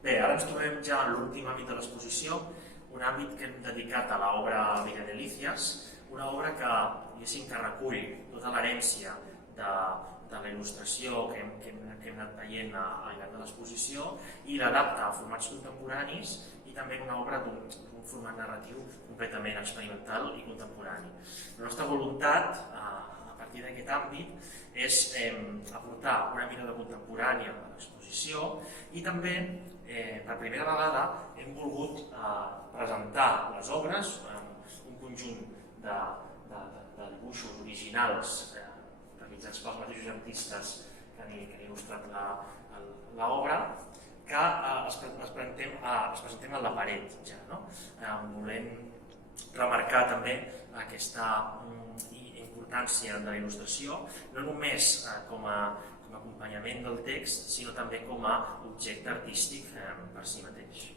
Bé, ara ens trobem ja en l'últim àmbit de l'exposició, un àmbit que hem dedicat a l'obra Vida Delicias, una obra que recull tota l'herència de la il·lustració que hem anat veient al llarg de l'exposició i l'adapta a formats contemporanis i també una obra d'un format narratiu completament experimental i contemporani. La nostra voluntat, a partir d'aquest àmbit, és aportar una mirada contemporània a l'exposició i també, per primera vegada, hem volgut presentar les obres, un conjunt de dibuixos originals realitzats pels mateixos artistes que han il·lustrat l'obra, que els presentem a la paret, volent remarcar també aquesta importància de la il·lustració, no només com a acompanyament del text, sinó també com a objecte artístic per si mateix.